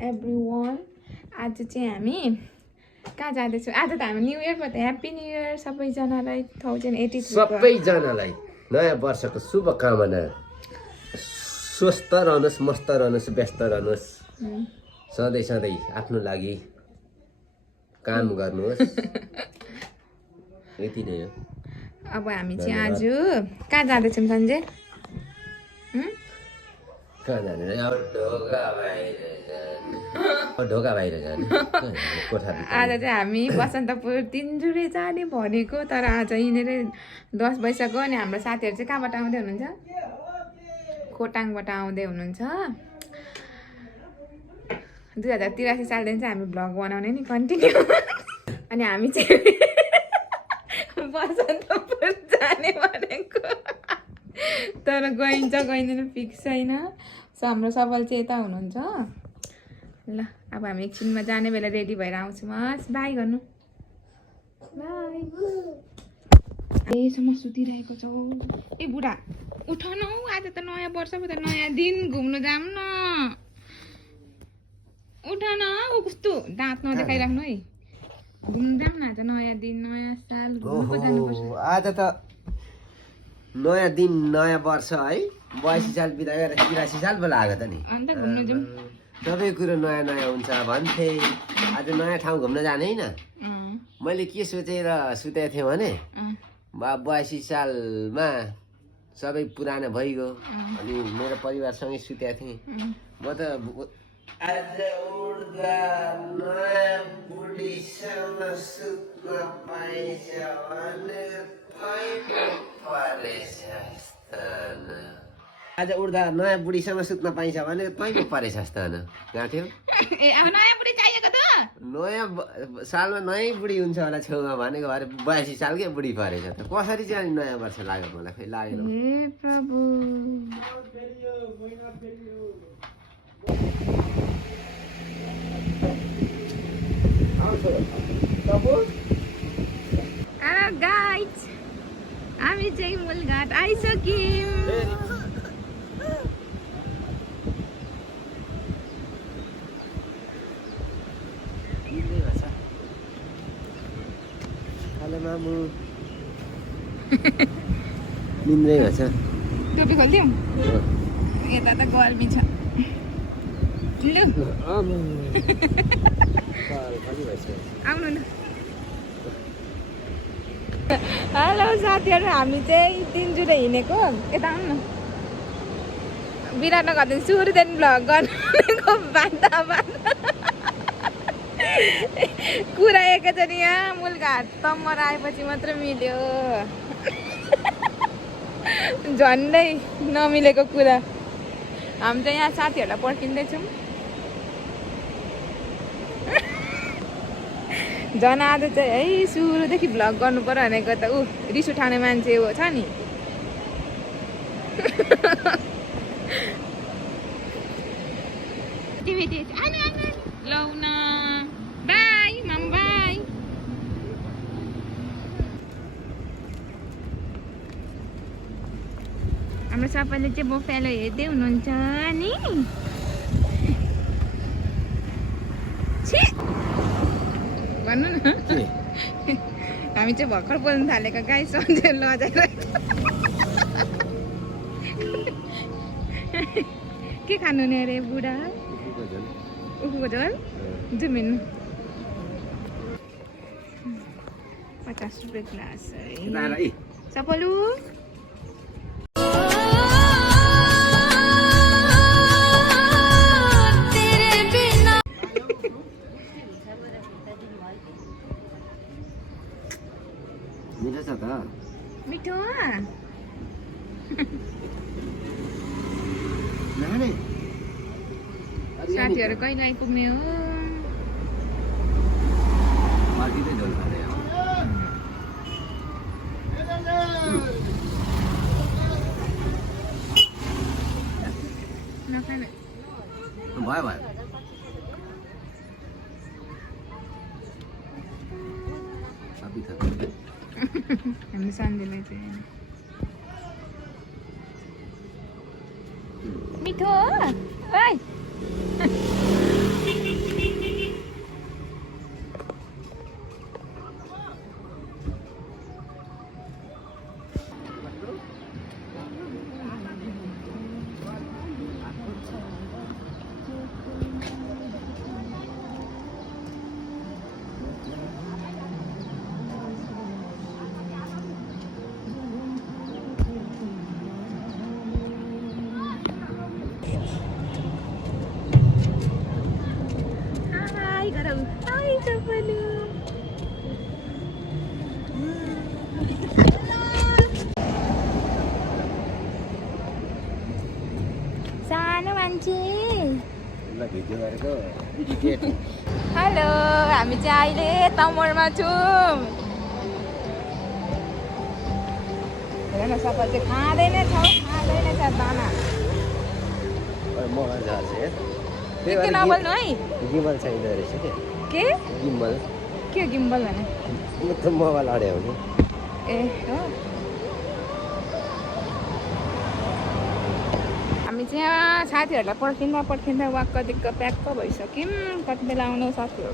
everyone आज चाहिँ हामी कहाँ जाँदैछौँ आज त हामी न्यू इयर भयो ह्याप्पी न्यू इयर सबैजनालाई 2083 सबैजनालाई नयाँ वर्षको शुभकामना स्वस्थ रहनुहोस् मस्त रहनुहोस् व्यस्त रहनुहोस् सधैँ सधैँ आफ्नो लागि काम गर्नुहोस् यति नै हो अब हामी चाहिँ आज कहाँ जाँदैछौँ सञ्जय कहाँ जाने ढोका बाहिर जाने आज चाहिँ हामी बसन्तपुर तिनजुरे जाने भनेको तर आज यिनीहरू 10 बजिसक्यो अनि हाम्रो साथीहरू चाहिँ कहाँबाट आउँदै हुनुहुन्छ खोटाङबाट आउँदै हुनुहुन्छ 2083 सालदेखि चाहिँ हामी भ्लग बनाउने नि कन्टिन्यू अनि हामी चाहिँ बसन्तपुर जाने भनेको तर गइन्छ गइँदैन फिक्स छैन सो हाम्रो सबल चाहिँ यता हुनुहुन्छ ल अब हामी एकछिनमा जाने बेला रेडी भएर आउँछौँ हस् बाई गर्नु बाई एसम्म सुतिरहेको छौ ए बुढा उठ न हौ आज त नयाँ वर्ष भयो त नयाँ दिन घुम्नु जाऊँ न उठ न ऊ कस्तो दाँत नदेखाइराख्नु है घुम्नु जाऊँ न आज नयाँ दिन नयाँ साल घुम्नु जानुपर्छ आज त नयाँ दिन नयाँ वर्ष है 82 साल बिताएर 83 साल बेला आएको त नि अन्त घुम्नु जाऊँ सबै कुरो नयाँ नयाँ हुन्छ भन्थे आज नयाँ ठाउँ घुम्न जाने होइन मैले के सोचेर सुतेको थिएँ भने 82 सालमा सबै पुरानो भइगयो अनि मेरो परिवारसँगै सुतेको थिएँ म त आज उड्दा नयाँ बुढीसँग सुत्न पाइन्छ भने आज उड्दा नयाँ बुढीसँग सुत्न पाइन्छ भने तैँको परेछ जस्तो न गएको थियो ए अब नयाँ बुढी चाहिएको त नयाँ सालमा नयाँ बुढी हुन्छ होला छेउमा भनेको भएर 82 सालकै बुढी परेछ त कसरी चाहिँ अनि नयाँ वर्ष लाग्यो मलाई खै लागेन हे प्रभु गाइज हामी चाहिँ मूलघाट आइसक्यौँ मामु निन्द्रै भएछ टोपी खोलिदिउँ यता त गर्मी छ लु आउनु न हेलो साथीहरू हामी चाहिँ तिनजुरे हिँडेको यता आउनु न विराटनगरदेखि सुरुदेखि भ्लग गर्नुको बाधा कुरा एकैचोटि यहाँ मूलघाट तम्मर आएपछि मात्र मिल्यो झन्डै नमिलेको कुरा हामी चाहिँ यहाँ साथीहरूलाई पर्खिँदैछौँ झन् आज चाहिँ है सुरुदेखि भ्लग गर्नु पर्यो भनेको त ऊ रिस उठाउने मान्छे हो छ नि लौ न बाई माम बाई हाम्रो सबैले चाहिँ बोफेलो हेर्दै हुनुहुन्छ नि भन्नु न हामी चाहिँ भर्खर बोल्नु थालेको गाई सन्जय लजाइरहेको के खानु नि अरे बुढा उखुको झोल जुमिन 50 रुपियाँ ग्लास है सपलु मिठो छ त मिठो साथीहरू कहिले आइपुग्ने हो भयो भयो हामी सान्देलाई चाहिँ मिठो ओइ सबैले सानो मान्छे हेलो हामी चाहिँ अहिले तमोरमा छौँ हेर्न सफल चाहिँ खाँदैन छ दाना के नबोल्नु है गिम्बल चाहिँदो रहेछ के गिम्बल के गिम्बल भने मोबाइल अड्यो भने ए हो हामी चाहिँ यहाँ साथीहरूलाई पर्खिँदा वाक्क दिक्क प्याक्क भइसक्यौँ कति बेला आउनु साथीहरू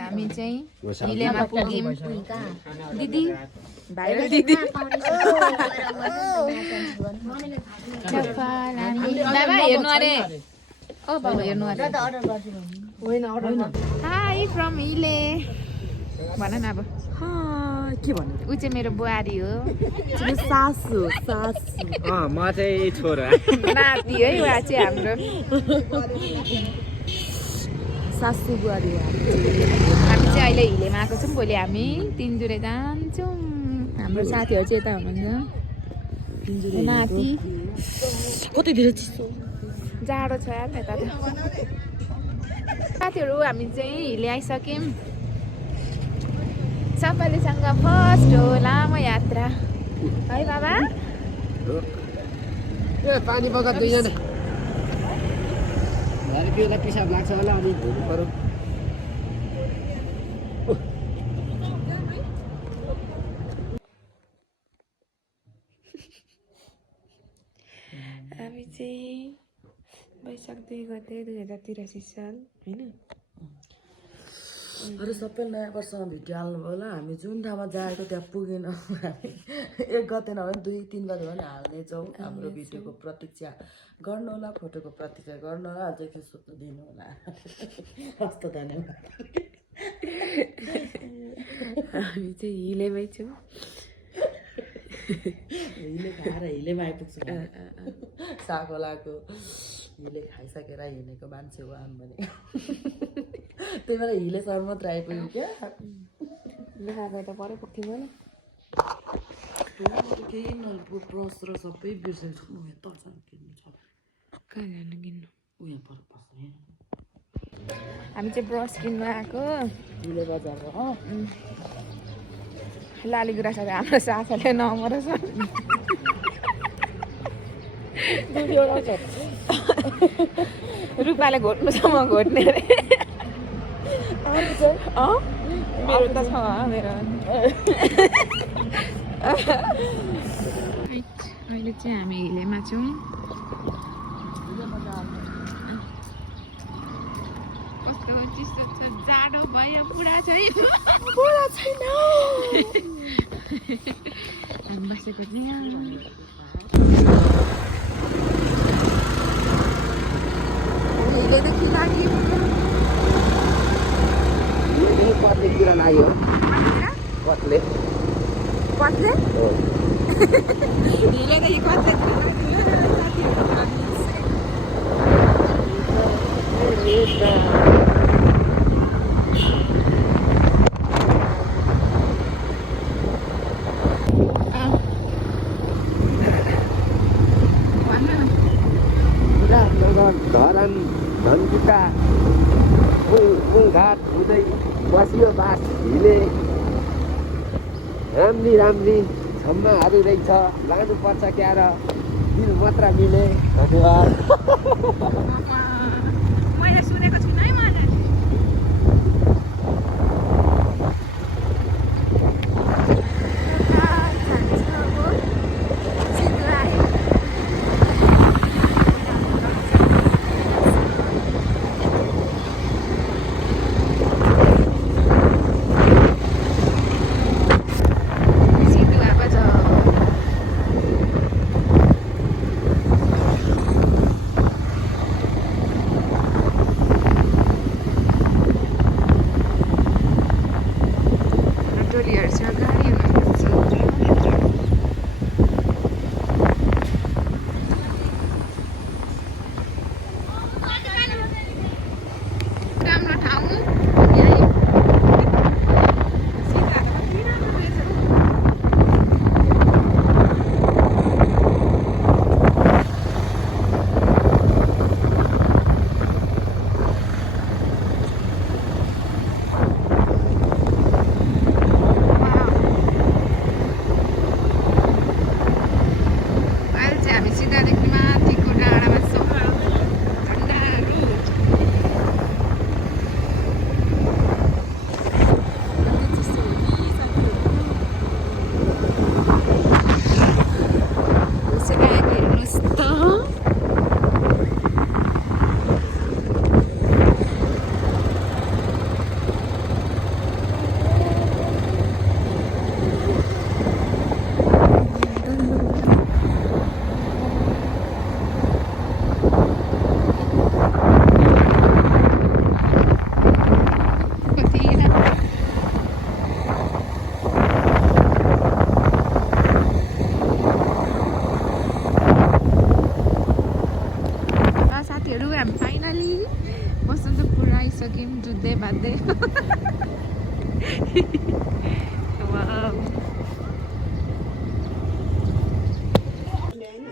हामी चाहिँ हिलेमा पुग्यौँ दिदी भाइरल दिदी बाबा हेर्नु अरे ओ बाबा हेर्नु अरे हाई फ्रम हिले भन न अब के भन्नु ऊ चाहिँ मेरो बुहारी हो सासु म चाहिँ छोरा नाति है उहाँ चाहिँ हाम्रो सासु बुहारी हामी चाहिँ अहिले हिलेमा आएको छौँ भोलि हामी तिनजुरे जान्छौँ हाम्रो साथीहरू चाहिँ यता हुनुहुन्छ नाति कति धेरै चिसो जाडो छ यार यता त साथीहरू हामी चाहिँ हिले आइसक्यौँ सबैलेसँग फर्स्ट हो लामो यात्रा है बाबा पानी बगत दुईजना बेला पिसाब लाग्छ होला अनि धुनु पर्यो हामी चाहिँ वैशाख 2 गते 2083 साल होइन अरू सबै नयाँ वर्षमा भिडियो हाल्नुभयो होला हामी जुन ठाउँमा जाएको त्यहाँ पुगेनौँ हामी 1 गते नभए 2-3 गते भने हाल्नेछौँ हाम्रो भिडियोको प्रतीक्षा गर्नु होला फोटोको प्रतीक्षा गर्नु होला अझै के सोध्नु दिनु होला हस्त धन्यवाद हामी चाहिँ हिलेमै छौँ हिले खाएर हिलेमा आइपुग्छौँ साकोलाको हिले खाइसकेर हिँडेको मान्छे हो आम भने त्यही भएर हिलेसम्म मात्र आइपुग्यो क्या देखाएको त परै पुग्थ्यौँ होला केही न ब्रस र सबै बिर्सेको छु त छ किन्नु छ कहाँ जानु किन्नु उयो पर बस्छ हामी चाहिँ ब्रस किन्नु आएको हिले बजारमा लालीगुराँस हाम्रो सासले नमरेछ रुपाले घोट्नुसम्म घोट्ने अरे मेरो त छ मेरो अहिले चाहिँ हामी हिलेमा छौँ कस्तो चिसो छ जाडो भयो पुरा छैन हामी बसेको चाहिँ हिलेदेखि लाग्यो कत्ले किरा लाग्यो कत्ले हिलेदेखि कत्ले राम्री राम्री छम्माहरू रहेछ लानुपर्छ क्या र दिल मात्र मिले धन्यवाद मैले सुनेको छुइनँ है मलाई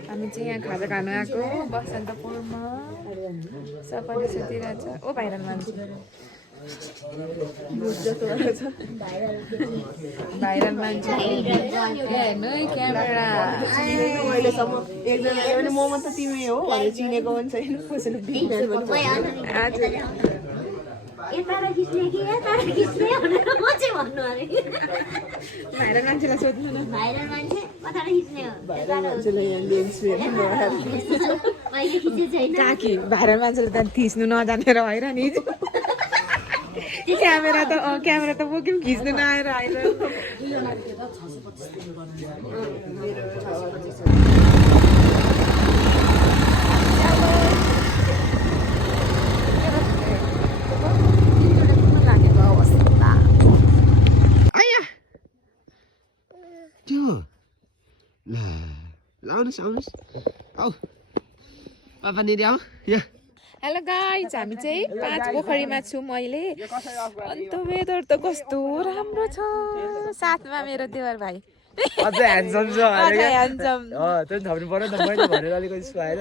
हामी चाहिँ यहाँ खाजा खानु आएको बसन्तपुरमा सबैले सुतिरहेछ ओ भाइरल मान्छे भाइरल मान्छे हेर्नु है क्यामेरा एकजना मोमो त तिमी हो भनेर चिनेको पनि छैन कसैले भाइरल मान्छेलाई सोध्नु न भाइरल मान्छे कताबाट खिच्ने हो मैले खिचेको छैन काकी भाइरल मान्छेले त थिच्नु नजानेर होइन नि क्यामेरा त बोक्यौँ खिच्नु नआएर आएर आउनुहोस् आउनुहोस् आऊ पापा निरी आऊ यहाँ हेलो गाइज हामी चाहिँ 5 पोखरीमा छौँ अहिले अन्त वेदर त कस्तो राम्रो छ साथमा मेरो देवर भाइ अझै ह्यान्डसम छ अझै ह्यान्डसम त्यो थप्नु पर्यो नि त मैले भनेर अलिकति जस्तो आएर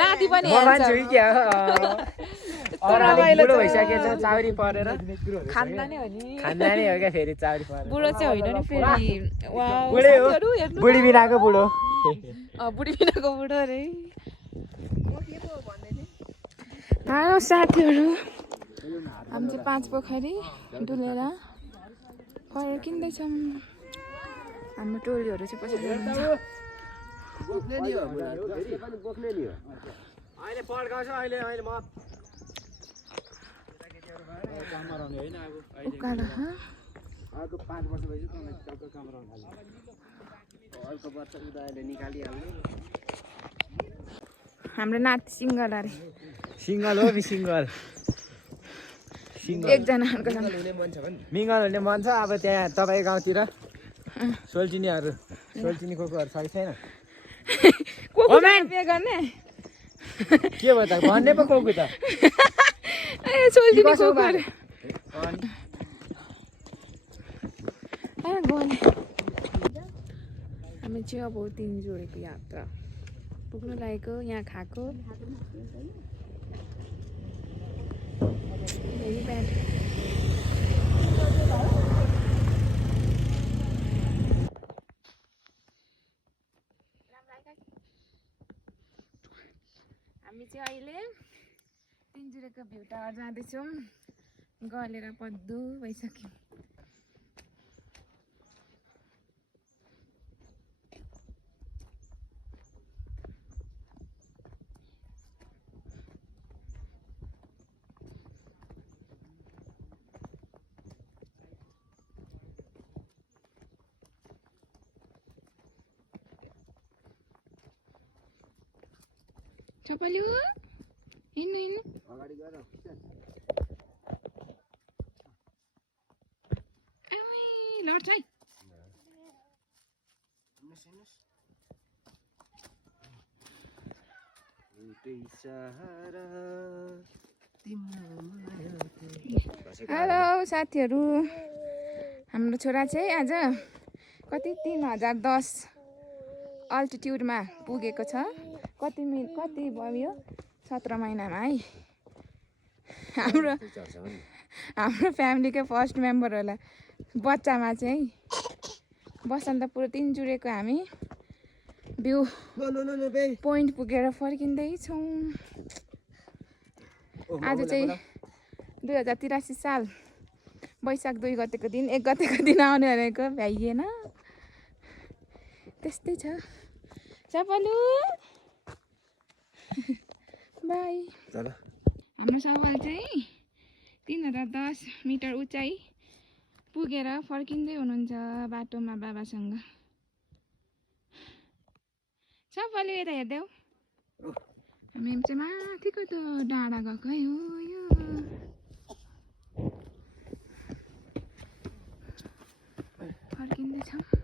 नाति पनि म मान्छु कि क्या रमाइलो बुढो भइसकेको छ चाउरी परेर खानदानी हो नि खानदानी हो क्या फेरि चाउरी परेर बुढो चाहिँ होइन नि फेरि वाउ बुढै हो साथीहरू हेर्नु बुढी बिनाको बुढो बुढी बिनाको बुढो अरे साथीहरू हामी चाहिँ 5 पोखरी डुलेर फर्किँदैछौँ हाम्रो टोलीहरू चाहिँ पछाडि हुनुहुन्छ उकालो हाम्रो नाति सिङ्गल अरे सिङ्गल हो सिङ्गल एकजना मिङ्गल हुने मन छ अब त्यहाँ तपाईँ गाउँतिर सोल्चिनीहरू सोल्चिनी कोकोहरू छ कि छैन बिहे गर्ने के भयो त भन्ने पो कोको त सोल्चिनी कोकोहरू हामी चाहिँ अब 3 जोडीको यात्रा पुग्नु लागेको यहाँ खाएको हामी चाहिँ अहिले तिनजुरेको भ्यू टावर जाँदैछौँ गलेर पद्दु भइसक्यो चपलु हिँड्नु हिँड्नु अगाडि गएर लड्छ है हेलो साथीहरू हाम्रो छोरा चाहिँ आज कति 3010 अल्टिट्युडमा पुगेको छ कति भयो 17 महिनामा है हाम्रो फ्यामिलीकै फर्स्ट मेम्बर होला बच्चामा चाहिँ बसन्तपुर तिनजुरेको हामी भ्यू पोइन्ट पुगेर फर्किँदैछौँ आज चाहिँ 2083 साल वैशाख 2 गतेको दिन 1 गतेको दिन आउने भनेको भ्याइएन त्यस्तै छ चपलु बाई हाम्रो सवाल चाहिँ 3010 मिटर उचाइ पुगेर फर्किँदै हुनुहुन्छ बाटोमा बाबासँग सबैले यता हेर्दै हामी चाहिँ माथिको त डाँडा गएको है हो यो फर्किँदैछौँ